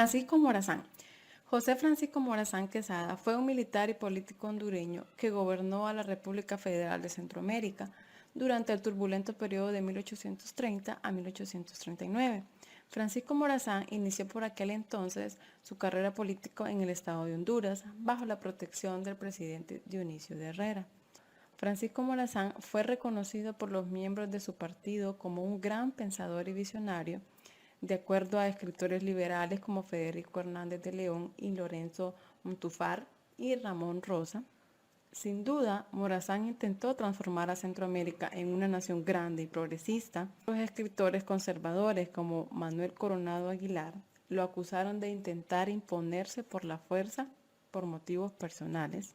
Francisco Morazán. José Francisco Morazán Quesada fue un militar y político hondureño que gobernó a la República Federal de Centroamérica durante el turbulento periodo de 1830 a 1839. Francisco Morazán inició por aquel entonces su carrera política en el estado de Honduras, bajo la protección del presidente Dionisio de Herrera. Francisco Morazán fue reconocido por los miembros de su partido como un gran pensador y visionario, de acuerdo a escritores liberales como Federico Hernández de León y Lorenzo Montúfar y Ramón Rosa. Sin duda, Morazán intentó transformar a Centroamérica en una nación grande y progresista. Los escritores conservadores como Manuel Coronado Aguilar lo acusaron de intentar imponerse por la fuerza por motivos personales.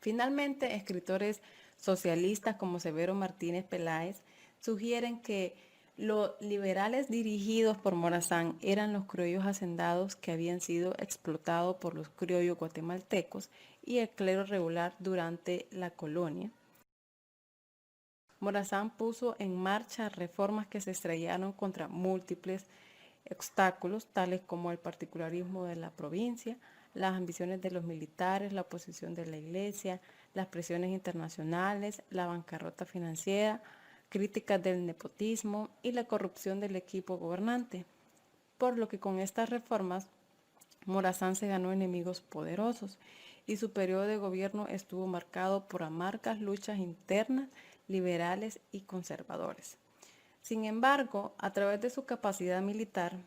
Finalmente, escritores socialistas como Severo Martínez Peláez sugieren que los liberales dirigidos por Morazán eran los criollos hacendados que habían sido explotados por los criollos guatemaltecos y el clero regular durante la colonia. Morazán puso en marcha reformas que se estrellaron contra múltiples obstáculos, tales como el particularismo de la provincia, las ambiciones de los militares, la oposición de la iglesia, las presiones internacionales, la bancarrota financiera, críticas del nepotismo y la corrupción del equipo gobernante, por lo que con estas reformas Morazán se ganó enemigos poderosos y su periodo de gobierno estuvo marcado por amargas luchas internas, liberales y conservadores. Sin embargo, a través de su capacidad militar,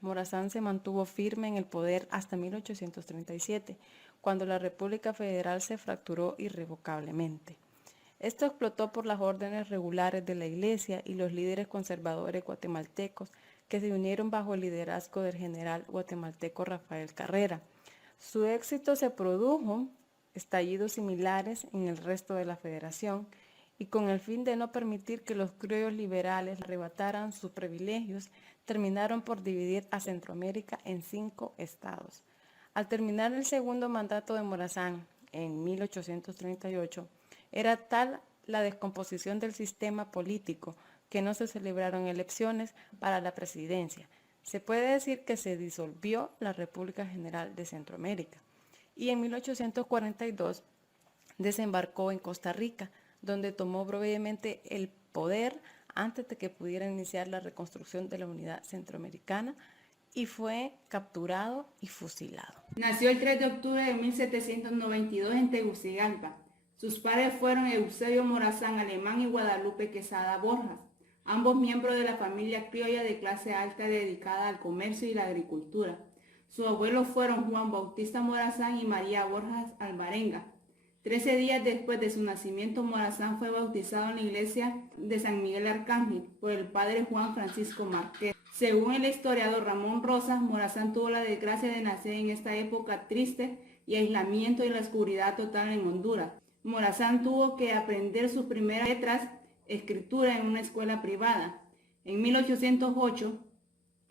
Morazán se mantuvo firme en el poder hasta 1837, cuando la República Federal se fracturó irrevocablemente. Esto explotó por las órdenes regulares de la Iglesia y los líderes conservadores guatemaltecos que se unieron bajo el liderazgo del general guatemalteco Rafael Carrera. Su éxito se produjo estallidos similares en el resto de la federación y con el fin de no permitir que los criollos liberales arrebataran sus privilegios, terminaron por dividir a Centroamérica en 5 estados. Al terminar el segundo mandato de Morazán en 1838, era tal la descomposición del sistema político que no se celebraron elecciones para la presidencia. Se puede decir que se disolvió la República General de Centroamérica y en 1842 desembarcó en Costa Rica, donde tomó brevemente el poder antes de que pudiera iniciar la reconstrucción de la unidad centroamericana y fue capturado y fusilado. Nació el 3 de octubre de 1792 en Tegucigalpa. Sus padres fueron Eusebio Morazán Alemán y Guadalupe Quesada Borjas, ambos miembros de la familia criolla de clase alta dedicada al comercio y la agricultura. Sus abuelos fueron Juan Bautista Morazán y María Borjas Alvarenga. 13 días después de su nacimiento, Morazán fue bautizado en la iglesia de San Miguel Arcángel por el padre Juan Francisco Márquez. Según el historiador Ramón Rosas, Morazán tuvo la desgracia de nacer en esta época triste y aislamiento y la oscuridad total en Honduras. Morazán tuvo que aprender sus primeras letras, escritura en una escuela privada. En 1808,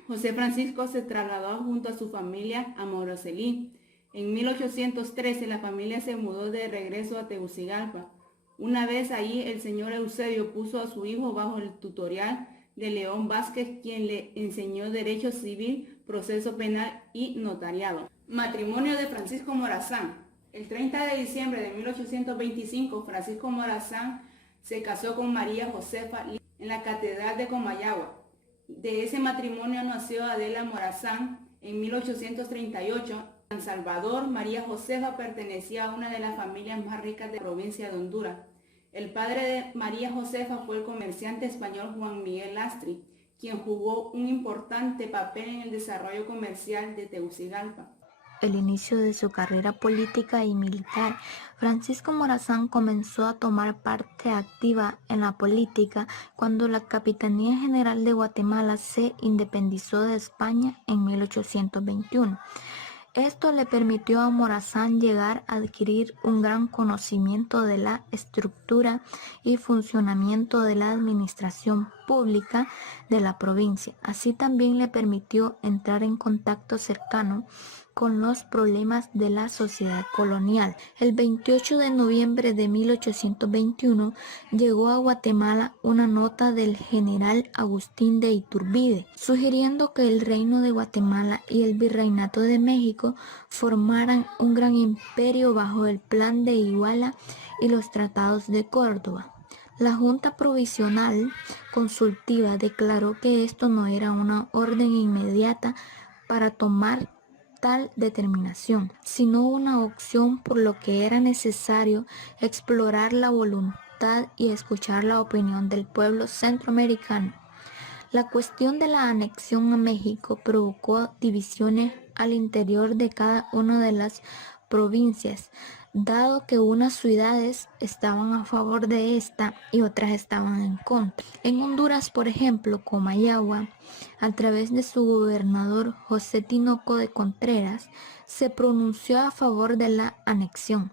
José Francisco se trasladó junto a su familia a Moroselí. En 1813 la familia se mudó de regreso a Tegucigalpa. Una vez allí el señor Eusebio puso a su hijo bajo el tutorial de León Vázquez, quien le enseñó derecho civil, proceso penal y notariado. Matrimonio de Francisco Morazán. El 30 de diciembre de 1825, Francisco Morazán se casó con María Josefa en la Catedral de Comayagua. De ese matrimonio nació Adela Morazán en 1838. San Salvador, María Josefa pertenecía a una de las familias más ricas de la provincia de Honduras. El padre de María Josefa fue el comerciante español Juan Miguel Lastri, quien jugó un importante papel en el desarrollo comercial de Tegucigalpa. El inicio de su carrera política y militar, Francisco Morazán comenzó a tomar parte activa en la política cuando la Capitanía General de Guatemala se independizó de España en 1821. Esto le permitió a Morazán llegar a adquirir un gran conocimiento de la estructura y funcionamiento de la administración pública de la provincia. Así también le permitió entrar en contacto cercano con los problemas de la sociedad colonial. El 28 de noviembre de 1821 llegó a Guatemala una nota del general Agustín de Iturbide, sugiriendo que el Reino de Guatemala y el Virreinato de México formaran un gran imperio bajo el Plan de Iguala y los Tratados de Córdoba. La Junta Provisional Consultiva declaró que esto no era una orden inmediata para tomar tal determinación, sino una opción, por lo que era necesario explorar la voluntad y escuchar la opinión del pueblo centroamericano. La cuestión de la anexión a México provocó divisiones al interior de cada una de las provincias, dado que unas ciudades estaban a favor de esta y otras estaban en contra. En Honduras, por ejemplo, Comayagua, a través de su gobernador José Tinoco de Contreras, se pronunció a favor de la anexión.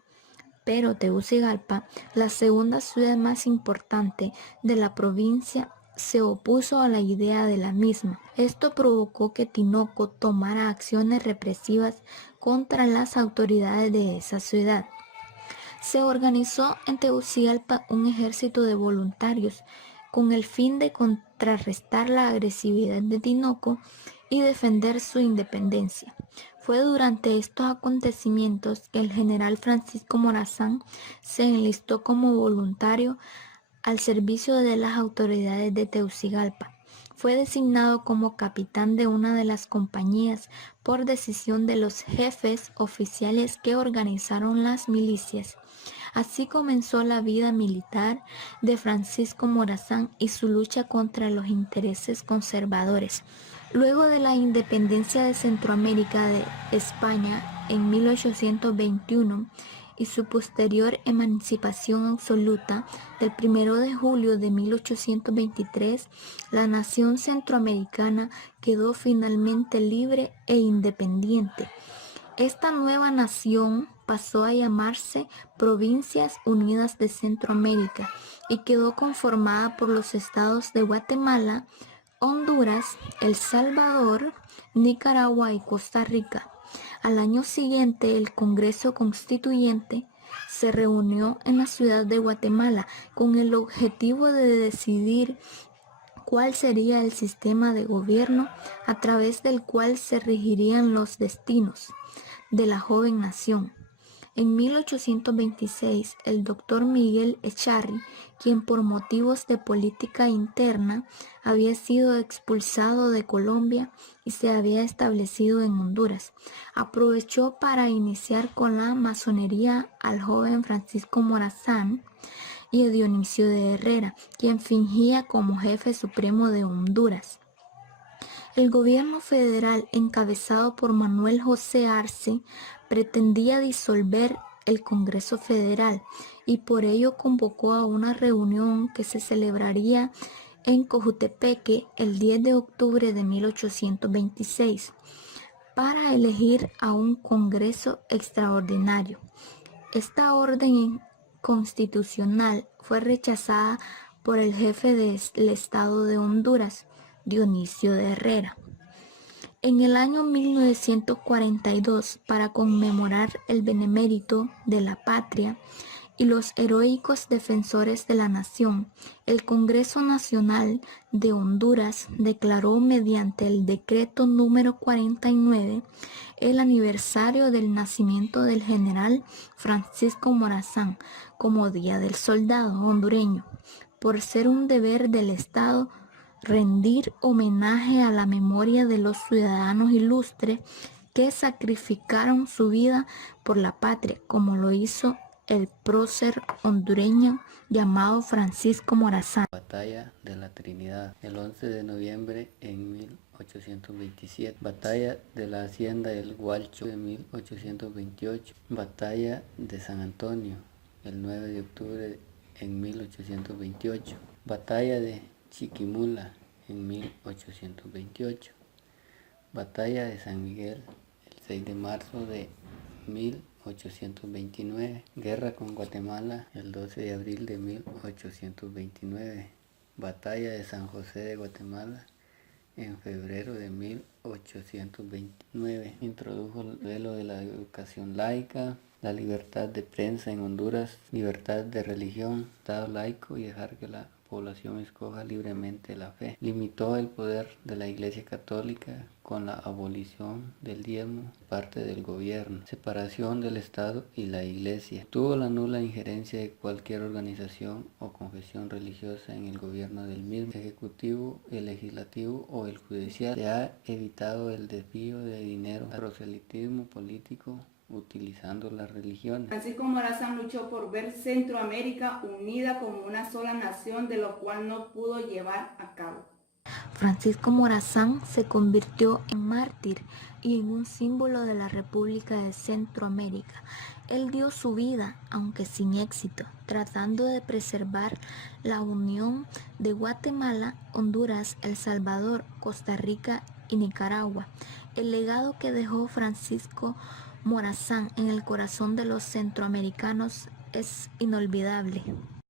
Pero Tegucigalpa, la segunda ciudad más importante de la provincia, se opuso a la idea de la misma. Esto provocó que Tinoco tomara acciones represivas contra las autoridades de esa ciudad. Se organizó en Tegucigalpa un ejército de voluntarios con el fin de contrarrestar la agresividad de Tinoco y defender su independencia. Fue durante estos acontecimientos que el general Francisco Morazán se enlistó como voluntario al servicio de las autoridades de Tegucigalpa. Fue designado como capitán de una de las compañías por decisión de los jefes oficiales que organizaron las milicias. Así comenzó la vida militar de Francisco Morazán y su lucha contra los intereses conservadores. Luego de la independencia de Centroamérica de España en 1821 y su posterior emancipación absoluta del 1 de julio de 1823, la nación centroamericana quedó finalmente libre e independiente. Esta nueva nación pasó a llamarse Provincias Unidas de Centroamérica y quedó conformada por los estados de Guatemala, Honduras, El Salvador, Nicaragua y Costa Rica. Al año siguiente, el Congreso Constituyente se reunió en la ciudad de Guatemala con el objetivo de decidir cuál sería el sistema de gobierno a través del cual se regirían los destinos de la joven nación. En 1826, el doctor Miguel Echarri, quien por motivos de política interna había sido expulsado de Colombia y se había establecido en Honduras, aprovechó para iniciar con la masonería al joven Francisco Morazán y a Dionisio de Herrera, quien fingía como jefe supremo de Honduras. El gobierno federal, encabezado por Manuel José Arce, pretendía disolver el Congreso Federal y por ello convocó a una reunión que se celebraría en Cojutepeque el 10 de octubre de 1826 para elegir a un Congreso extraordinario. Esta orden constitucional fue rechazada por el jefe del Estado de Honduras, Dionisio de Herrera. En el año 1942, para conmemorar el benemérito de la patria y los heroicos defensores de la nación, el Congreso Nacional de Honduras declaró mediante el decreto número 49 el aniversario del nacimiento del general Francisco Morazán como Día del Soldado hondureño, por ser un deber del Estado rendir homenaje a la memoria de los ciudadanos ilustres que sacrificaron su vida por la patria, como lo hizo el prócer hondureño llamado Francisco Morazán. Batalla de la Trinidad, el 11 de noviembre en 1827. Batalla de la Hacienda El Gualcho de 1828. Batalla de San Antonio, el 9 de octubre en 1828. Batalla de Chiquimula en 1828. Batalla de San Miguel el 6 de marzo de 1829. Guerra con Guatemala el 12 de abril de 1829. Batalla de San José de Guatemala en febrero de 1829. Introdujo el modelo de la educación laica, la libertad de prensa en Honduras, libertad de religión, Estado laico y dejar que la población escoja libremente la fe. Limitó el poder de la Iglesia Católica con la abolición del diezmo parte del gobierno, separación del Estado y la Iglesia. Tuvo la nula injerencia de cualquier organización o confesión religiosa en el gobierno del mismo, ejecutivo, el legislativo o el judicial. Se ha evitado el desvío de dinero al proselitismo político utilizando las religiones. Francisco Morazán luchó por ver Centroamérica unida como una sola nación, de lo cual no pudo llevar a cabo. Francisco Morazán se convirtió en mártir y en un símbolo de la República de Centroamérica. Él dio su vida, aunque sin éxito, tratando de preservar la unión de Guatemala, Honduras, El Salvador, Costa Rica y Nicaragua. El legado que dejó Francisco Morazán en el corazón de los centroamericanos es inolvidable.